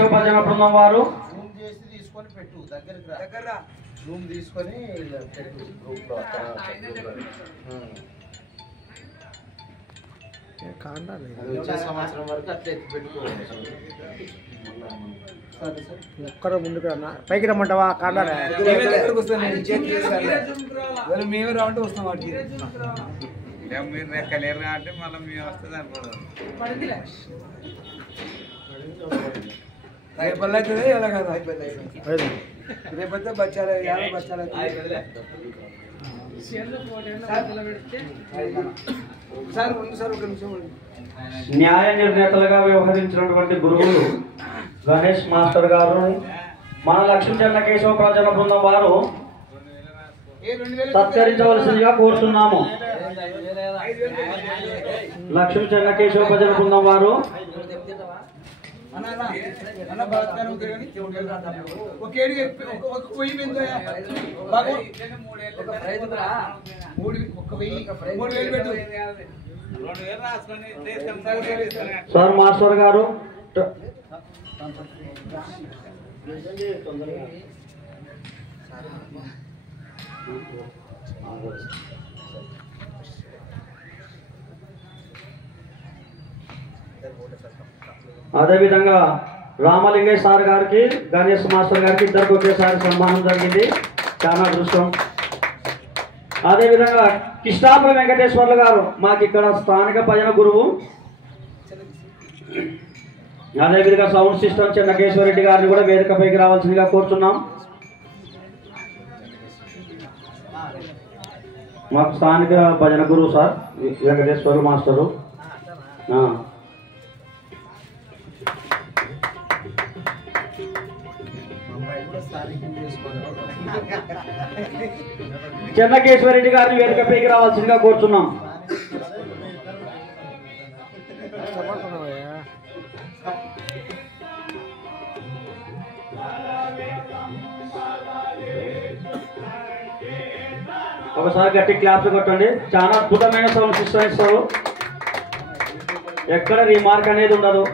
భజన బృందం వారు రూమ్ చేసి తీసుకొని పెట్టు దగ్గర రూమ్ తీసుకొని పెట్టు గ్రూప్ లో వచ్చే సంవత్సరం వరకు అట్లా ఎత్తి పెట్టుకోవాలి. ఒక్కరు ముందుకు పైకి రమ్మంటావా కాండాలి మేము రావంటే వస్తాం వాటికి మీరు రెక్కలేరు కాబట్టి మళ్ళీ మేము వస్తుంది అనుకోవడం. రేపల్లి అవుతుంది ఎలా కదా రేపైతే బచ్చాలు బచ్చాలు సార్ ఒక నిమిషం న్యాయ నిర్ణేతలుగా వ్యవహరించినటువంటి గురువులు గణేష్ మాస్టర్ గారు మన లక్ష్మీ చెన్నకేశవ ప్రజల బృందం వారు సత్కరించవలసిందిగా కోరుతున్నాము. లక్ష్మీ చెన్నకేశవ ప్రజల బృందం వారు సార్ మాస్టర్ గారు అదేవిధంగా రామలింగయ్య సార్ గారికి గణేష్ మాస్టర్ గారికి ఇద్దరికి ఒకేసారి సన్మానం జరిగింది, చాలా అదృష్టం. అదేవిధంగా కృష్ణాపురం వెంకటేశ్వర్లు గారు మాకు ఇక్కడ స్థానిక భజన గురువు. అదేవిధంగా సౌండ్ సిస్టమ్ చెన్నకేశ్వరరెడ్డి గారిని కూడా వేదికపైకి రావాల్సిందిగా కోరుతున్నాం. మాకు స్థానిక భజన గురువు సార్ వెంకటేశ్వర మాస్టరు. చెన్నకేశ్వరరెడ్డి గారిని వేదికపైకి రావాల్సిందిగా కోరుతున్నాం. ఒకసారి గట్టి క్లాప్స్ కొట్టండి. చాలా అద్భుతమైన సౌండ్ సిస్టమ్ ఇస్తారు, ఎక్కడ రీమార్క్ అనేది ఉండదు.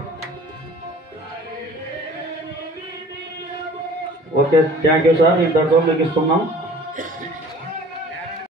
Okay, thank you sir. ఇంతటితో మీకు ఇస్తున్నాం.